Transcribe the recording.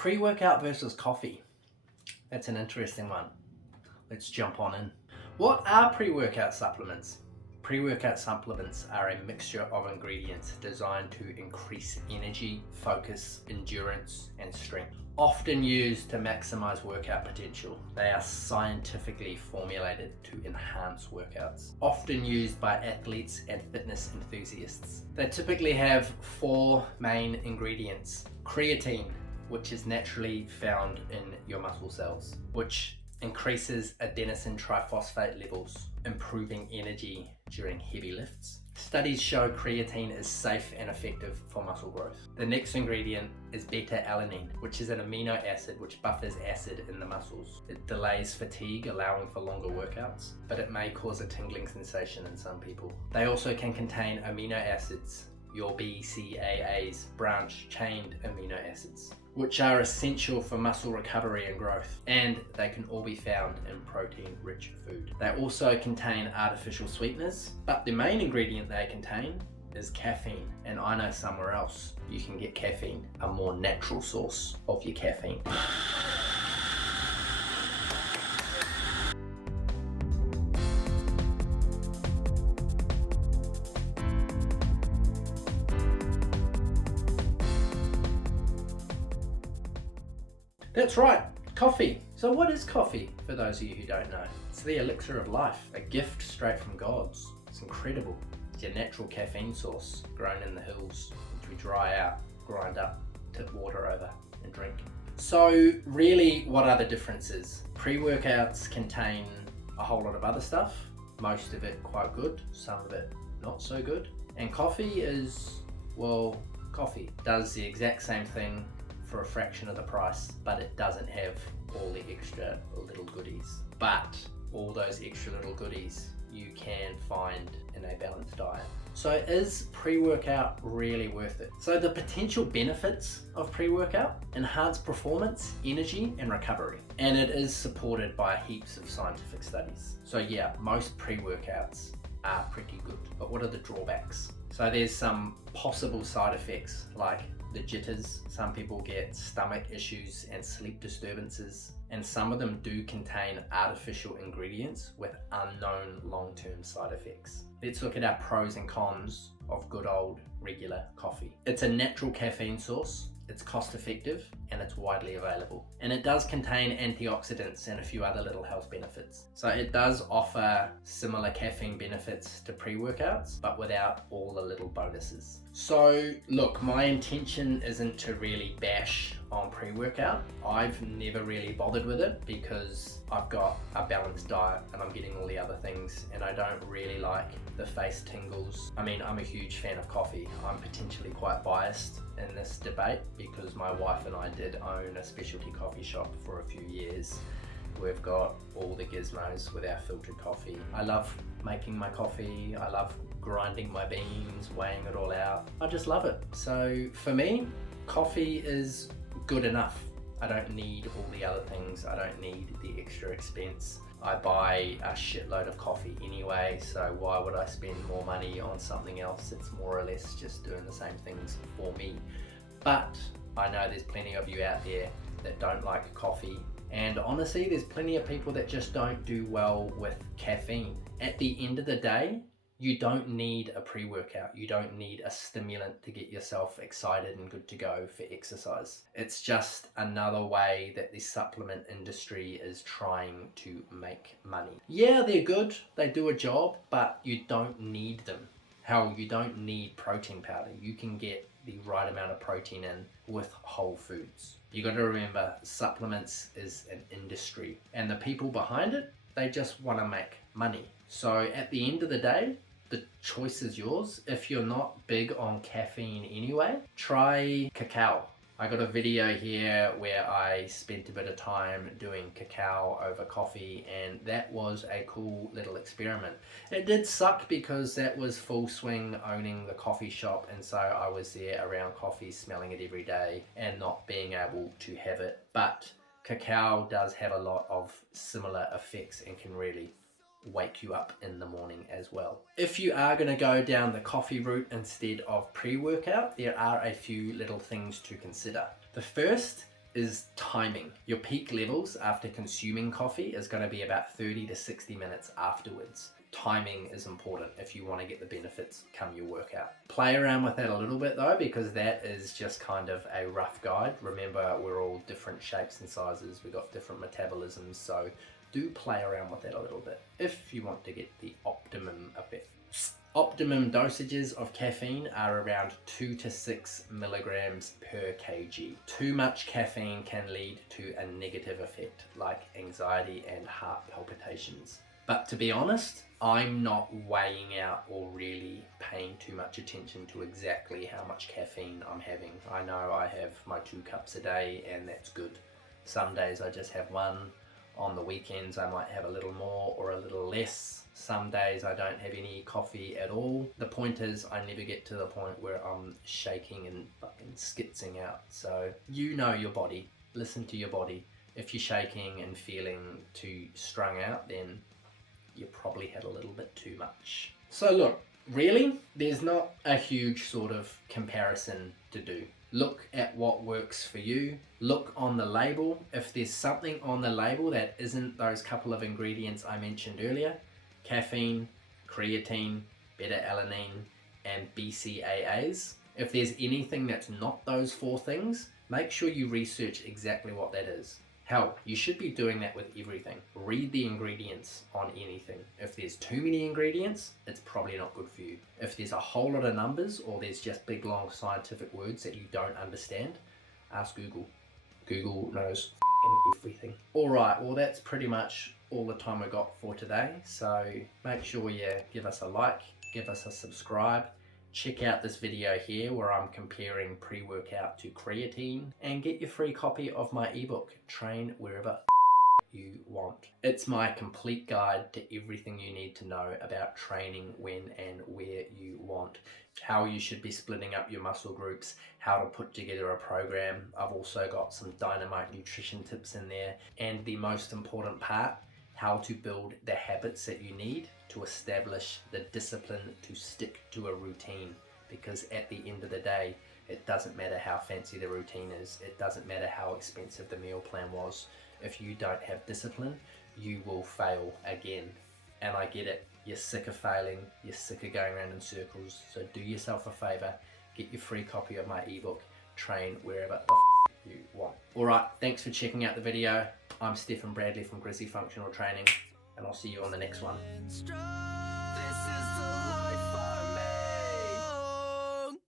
Pre-workout versus coffee. That's an interesting one. Let's jump on in. What are pre-workout supplements? Pre-workout supplements are a mixture of ingredients designed to increase energy, focus, endurance, and strength. Often used to maximize workout potential. They are scientifically formulated to enhance workouts. Often used by athletes and fitness enthusiasts. They typically have 4 main ingredients. Creatine, which is naturally found in your muscle cells, which increases adenosine triphosphate levels, improving energy during heavy lifts. Studies show creatine is safe and effective for muscle growth. The next ingredient is beta-alanine, which is an amino acid which buffers acid in the muscles. It delays fatigue, allowing for longer workouts, but it may cause a tingling sensation in some people. They also can contain amino acids, your BCAAs, branch-chained amino acids, which are essential for muscle recovery and growth, and they can all be found in protein-rich food. They also contain artificial sweeteners, but the main ingredient they contain is caffeine, and I know somewhere else you can get caffeine, a more natural source of your caffeine. That's right, coffee. So what is coffee, for those of you who don't know? It's the elixir of life, a gift straight from gods. It's incredible. It's your natural caffeine source, grown in the hills, which we dry out, grind up, tip water over and drink. So really, what are the differences? Pre-workouts contain a whole lot of other stuff, most of it quite good, some of it not so good. And coffee is, well, coffee. Does the exact same thing for a fraction of the price, but it doesn't have all the extra little goodies. But all those extra little goodies you can find in a balanced diet. So is pre-workout really worth it? So the potential benefits of pre-workout: enhanced performance, energy, and recovery. And it is supported by heaps of scientific studies. So yeah, most pre-workouts are pretty good. But what are the drawbacks? So there's some possible side effects like the jitters. Some people get stomach issues and sleep disturbances, and some of them do contain artificial ingredients with unknown long-term side effects. Let's look at our pros and cons of good old regular coffee. It's a natural caffeine source, it's cost effective, and it's widely available. And it does contain antioxidants and a few other little health benefits. So it does offer similar caffeine benefits to pre-workouts, but without all the little bonuses. So look, my intention isn't to really bash on pre-workout. I've never really bothered with it because I've got a balanced diet and I'm getting all the other things, and I don't really like the face tingles. I mean, I'm a huge fan of coffee. I'm potentially quite biased in this debate because my wife and I did own a specialty coffee shop for a few years. We've got all the gizmos with our filtered coffee. I love making my coffee. I love grinding my beans, weighing it all out. I just love it. So for me, coffee is good enough. I don't need all the other things. I don't need the extra expense. I buy a shitload of coffee anyway, so why would I spend more money on something else? It's more or less just doing the same things for me. But I know there's plenty of you out there that don't like coffee, and honestly, there's plenty of people that just don't do well with caffeine. At the end of the day, you don't need a pre-workout. You don't need a stimulant to get yourself excited and good to go for exercise. It's just another way that the supplement industry is trying to make money. Yeah, they're good, they do a job, but you don't need them. Hell, you don't need protein powder. You can get the right amount of protein in with whole foods. You got to remember, supplements is an industry, and the people behind it, they just want to make money. So at the end of the day, the choice is yours. If you're not big on caffeine anyway, try cacao. I got a video here where I spent a bit of time doing cacao over coffee, and that was a cool little experiment. It did suck because that was full swing owning the coffee shop, and so I was there around coffee, smelling it every day and not being able to have it. But cacao does have a lot of similar effects and can really wake you up in the morning as well. If you are going to go down the coffee route instead of pre-workout, there are a few little things to consider. The first is timing. Your peak levels after consuming coffee is going to be about 30 to 60 minutes afterwards. Timing is important if you want to get the benefits come your workout. Play around with that a little bit though, because that is just kind of a rough guide. Remember, we're all different shapes and sizes, we've got different metabolisms, so do play around with that a little bit if you want to get the optimum effect. Optimum dosages of caffeine are around 2 to 6 milligrams per kg. Too much caffeine can lead to a negative effect like anxiety and heart palpitations. But to be honest, I'm not weighing out or really paying too much attention to exactly how much caffeine I'm having. I know I have my 2 cups a day and that's good. Some days I just have 1. On the weekends I might have a little more or a little less. Some days I don't have any coffee at all. The point is, I never get to the point where I'm shaking and fucking skitzing out. So you know your body. Listen to your body. If you're shaking and feeling too strung out, then you probably had a little bit too much. So look, really, there's not a huge sort of comparison to do. Look at what works for you. Look on the label. If there's something on the label that isn't those couple of ingredients I mentioned earlier, caffeine, creatine, beta-alanine, and BCAAs. If there's anything that's not those 4 things, make sure you research exactly what that is. Hell, you should be doing that with everything. Read the ingredients on anything. If there's too many ingredients, it's probably not good for you. If there's a whole lot of numbers or there's just big long scientific words that you don't understand, ask Google. Google knows everything. Alright, well that's pretty much all the time we got for today. So make sure you give us a like, give us a subscribe. Check out this video here where I'm comparing pre-workout to creatine, and get your free copy of my ebook, Train Wherever You Want. It's my complete guide to everything you need to know about training when and where you want. How you should be splitting up your muscle groups, how to put together a program. I've also got some dynamite nutrition tips in there, and the most important part, how to build the habits that you need to establish the discipline to stick to a routine. Because at the end of the day, it doesn't matter how fancy the routine is, it doesn't matter how expensive the meal plan was. If you don't have discipline, you will fail again. And I get it, you're sick of failing, you're sick of going around in circles, so do yourself a favor, get your free copy of my ebook, Train Wherever You Want. Alright, thanks for checking out the video. I'm Stefan Bradley from Grizzly Functional Training, and I'll see you on the next one.